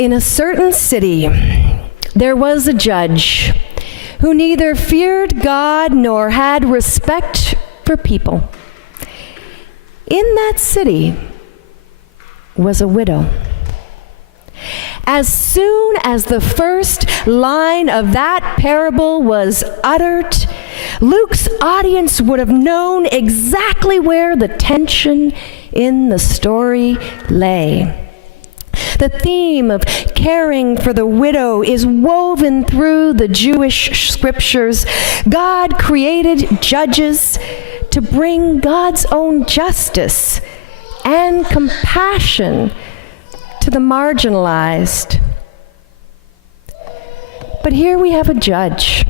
In a certain city, there was a judge who neither feared God nor had respect for people. In that city was a widow. As soon as the first line of that parable was uttered, Luke's audience would have known exactly where the tension in the story lay. The theme of caring for the widow is woven through the Jewish scriptures. God created judges to bring God's own justice and compassion to the marginalized. But here we have a judge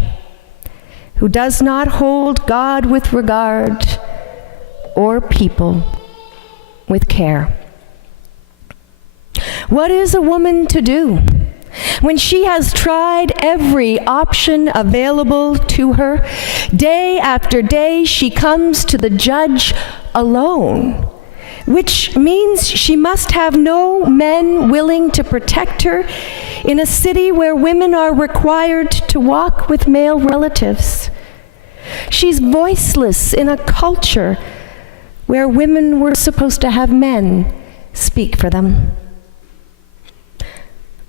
who does not hold God with regard or people with care. What is a woman to do when she has tried every option available to her? Day after day, she comes to the judge alone, which means she must have no men willing to protect her in a city where women are required to walk with male relatives. She's voiceless in a culture where women were supposed to have men speak for them.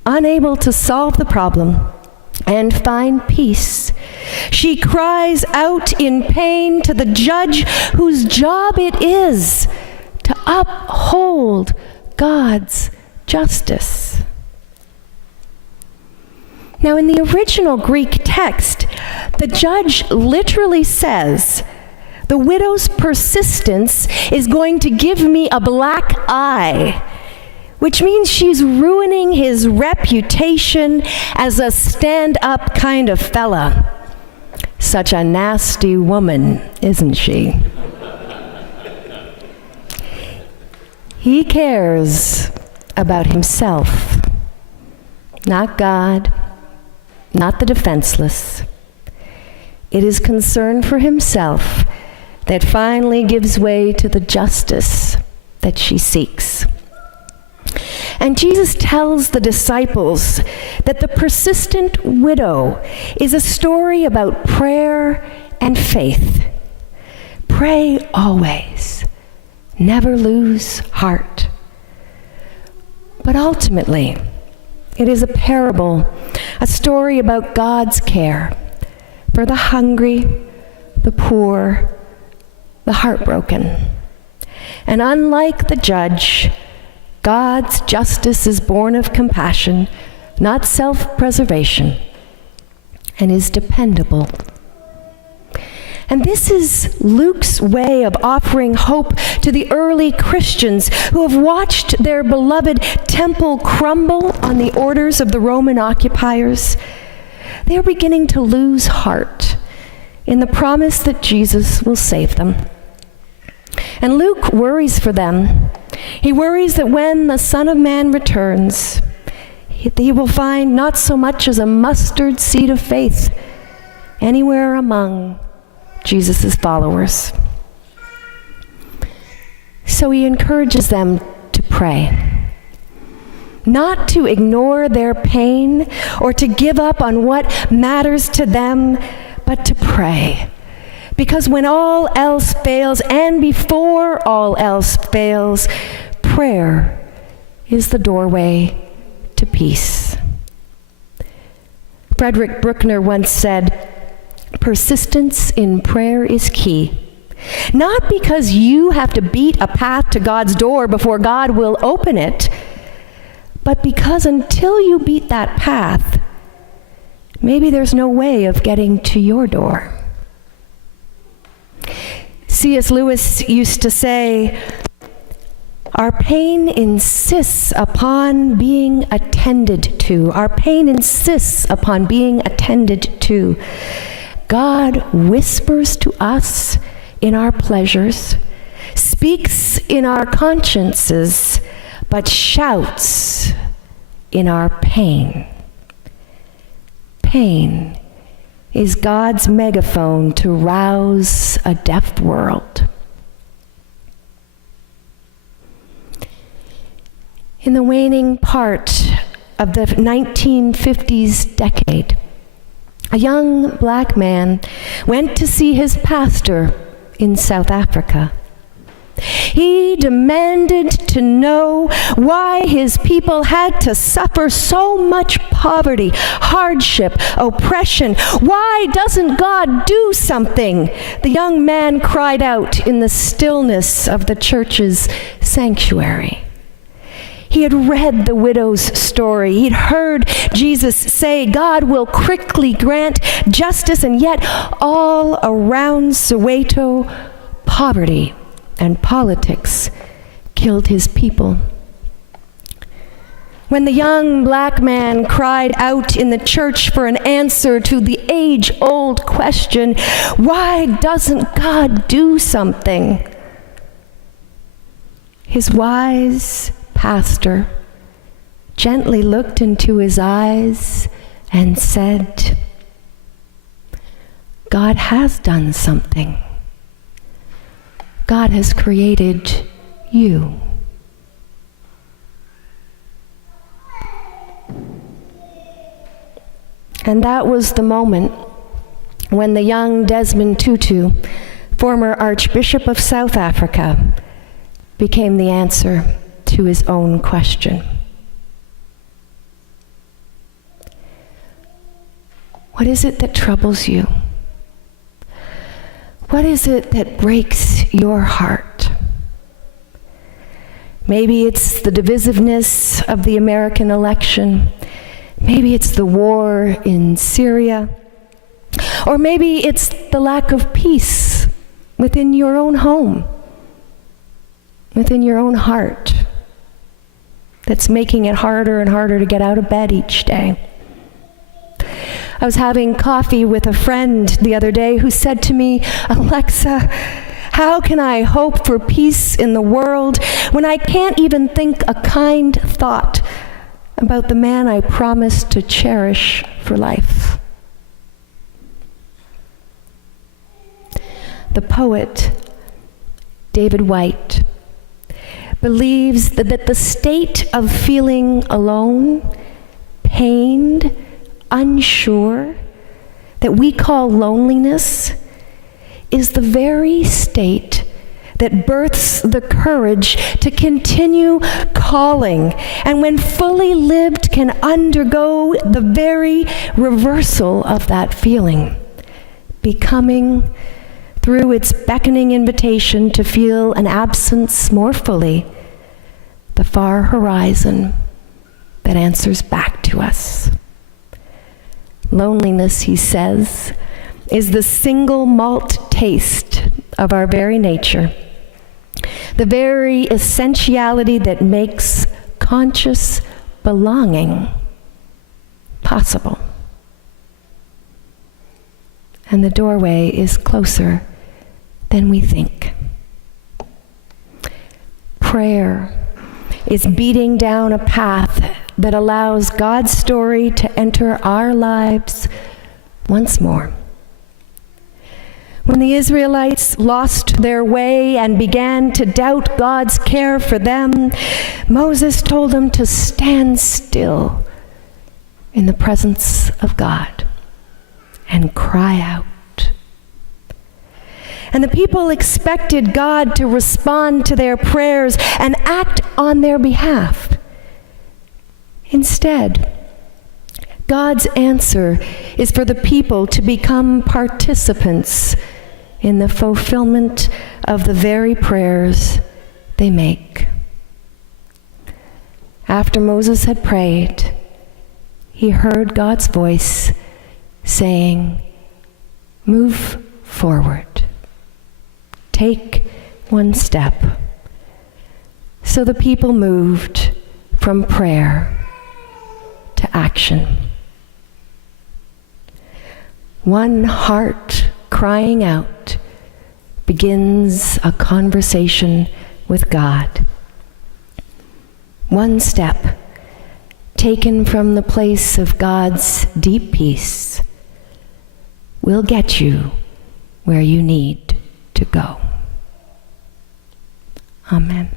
Unable to solve the problem and find peace, she cries out in pain to the judge whose job it is to uphold God's justice. Now, in the original Greek text, the judge literally says, "The widow's persistence is going to give me a black eye," which means she's ruining his reputation as a stand-up kind of fella. Such a nasty woman, isn't she? He cares about himself, not God, not the defenseless. It is concern for himself that finally gives way to the justice that she seeks. And Jesus tells the disciples that the persistent widow is a story about prayer and faith. Pray always. Never lose heart. But ultimately, it is a parable, a story about God's care for the hungry, the poor, the heartbroken. And unlike the judge, God's justice is born of compassion, not self-preservation, and is dependable. And this is Luke's way of offering hope to the early Christians who have watched their beloved temple crumble on the orders of the Roman occupiers. They are beginning to lose heart in the promise that Jesus will save them. And Luke worries for them. He worries that when the Son of Man returns, he will find not so much as a mustard seed of faith anywhere among Jesus' followers. So he encourages them to pray, not to ignore their pain or to give up on what matters to them, but to pray. Because when all else fails, and before all else fails, prayer is the doorway to peace. Frederick Bruckner once said, "Persistence in prayer is key. Not because you have to beat a path to God's door before God will open it, but because until you beat that path, maybe there's no way of getting to your door." C.S. Lewis used to say, "Our pain insists upon being attended to. Our pain insists upon being attended to. God whispers to us in our pleasures, speaks in our consciences, but shouts in our pain. Pain is God's megaphone to rouse a deaf world." In the waning part of the 1950s decade, a young black man went to see his pastor in South Africa. He demanded to know why his people had to suffer so much poverty, hardship, oppression. Why doesn't God do something? The young man cried out in the stillness of the church's sanctuary. He had read the widow's story. He'd heard Jesus say, God will quickly grant justice, and yet all around Soweto, poverty and politics killed his people. When the young black man cried out in the church for an answer to the age-old question, why doesn't God do something? His wise pastor gently looked into his eyes and said, God has done something. God has created you. And that was the moment when the young Desmond Tutu, former Archbishop of South Africa, became the answer to his own question. What is it that troubles you? What is it that breaks your heart? Maybe it's the divisiveness of the American election. Maybe it's the war in Syria. Or maybe it's the lack of peace within your own home, within your own heart, that's making it harder and harder to get out of bed each day. I was having coffee with a friend the other day who said to me, Alexa, how can I hope for peace in the world when I can't even think a kind thought about the man I promised to cherish for life? The poet David Whyte believes that the state of feeling alone, pained, unsure, that we call loneliness, is the very state that births the courage to continue calling, and when fully lived can undergo the very reversal of that feeling, becoming, through its beckoning invitation to feel an absence more fully, the far horizon that answers back to us. Loneliness, he says, is the single malt taste of our very nature, the very essentiality that makes conscious belonging possible. And the doorway is closer than we think. Prayer is beating down a path that allows God's story to enter our lives once more. When the Israelites lost their way and began to doubt God's care for them, Moses told them to stand still in the presence of God and cry out. And the people expected God to respond to their prayers and act on their behalf. Instead, God's answer is for the people to become participants in the fulfillment of the very prayers they make. After Moses had prayed, he heard God's voice saying, "Move forward. Take one step." So the people moved from prayer to action. One heart crying out begins a conversation with God. One step taken from the place of God's deep peace will get you where you need to go. Amen.